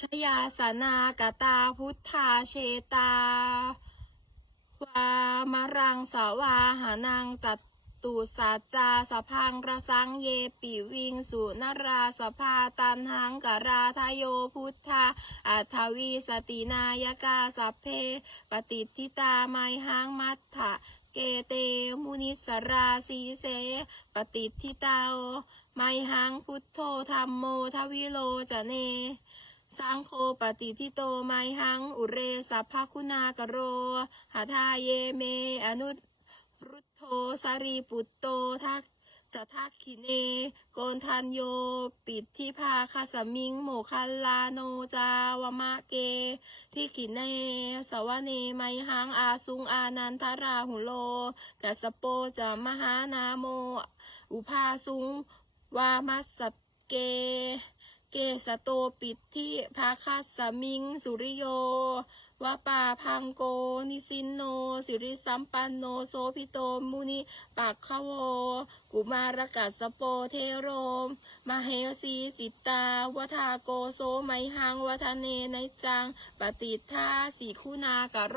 ชยาสนากตาพุทธาเชตาวามรังสวาหานังจัตตุสัจจาสพังระสังเยปิวิงสุนราสภาตันหังกราทโยพุทธาอัทวีสตินายกาสัพเพปฏิทิตาไมหังมัทธะเกเตมุนิสราสีเส ปฏิทิตาไมหังพุทโธธรรมโมทวิโลจะเน สังโฆปฏิทิโตไมหัง อุเรสัพพคุณากโร หาทาเยเม อนุรุตโทสารีปุตโตทักจะทักขิเน โกนทันโย ปิดที่พาคาสมิง โมคัลลาโนจาวมะเก ที่ขิเน สวเนไมหังอาสุงอานันทราหุโลกัสโปจะมหานาโม อุภาสุง วามัสสเก เกสโตปิดที่ภาคัสมิง สุริโยวาป่าพังโก นิสินโน สิริสัมปันโน โสพิโตมุนิปักขโว กุมารกัสโปเทโรมมาเหสีจิตตาวทาโกโซไมหังวัฒเนในจัง ปฏิทาสีคุณากะโร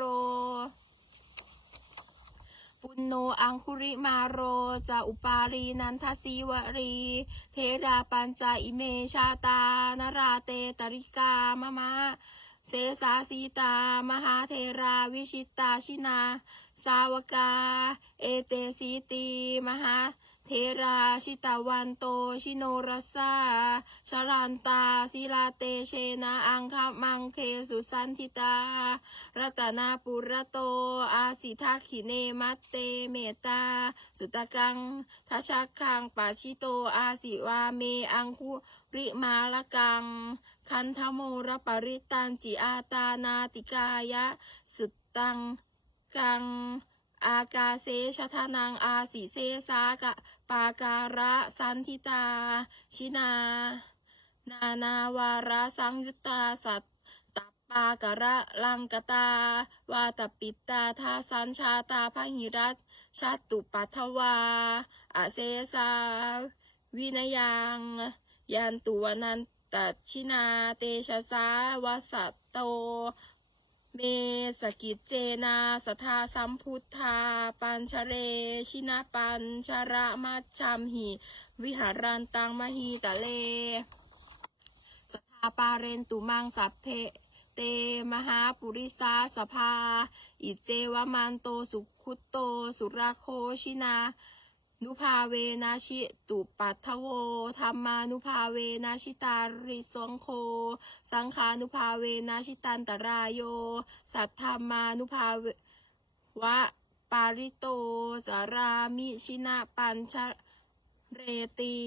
ปุณโนอังคุริมาโรจะอุปารีนันทศีวรี เทราปัญจอิเมชาตานราเตตริกามะมะเสสาสีตา มหาเทราวิชิตาชินา สาวกา เอเตสีตี มหา เทราชิตาวันโตชิโนรสาชรันตาศิลาเตเชนะอังคมังเคสุสันทิตา รัตนาปุระโต อาสิทาขิเนมัตเตเมตา สุตกังทัชคังปาชิโตอาสิวาเมอังคุริมาละกัง คันธโมรปริตันจิอาตานาติกายะสุตังกัง อากาเซชะทานังอาสิเซสากะปาการะสันทิตา ชินา นานาวาระสังยุตตาสัตตัปปากะระลังกตาวาตปิตาทาสัญชาตาพหิรัตชาตุปัทวาอาเซสาวินยังยันตุวนันตัชินาเตชะสาวสัตโต เมสกิจเจนาสทาสัมพุทธา ปัญชเรชินาปัญชระมัจชัมหิ วิหารันตังมหิตะเล สทาปาเรนตุมังสัพเพเตมหาปุริสาสภา อิเจวมันโตสุขุตโต สุราโคชินา นุภาเวนาชิตุปัทโวธรรมานุภาเวนาชิตาริสงโค สังขานุภาเวนาชิตันตรายโย สัทธรรมานุภาเววะปาริโต สารามิชินะปัญชเรตี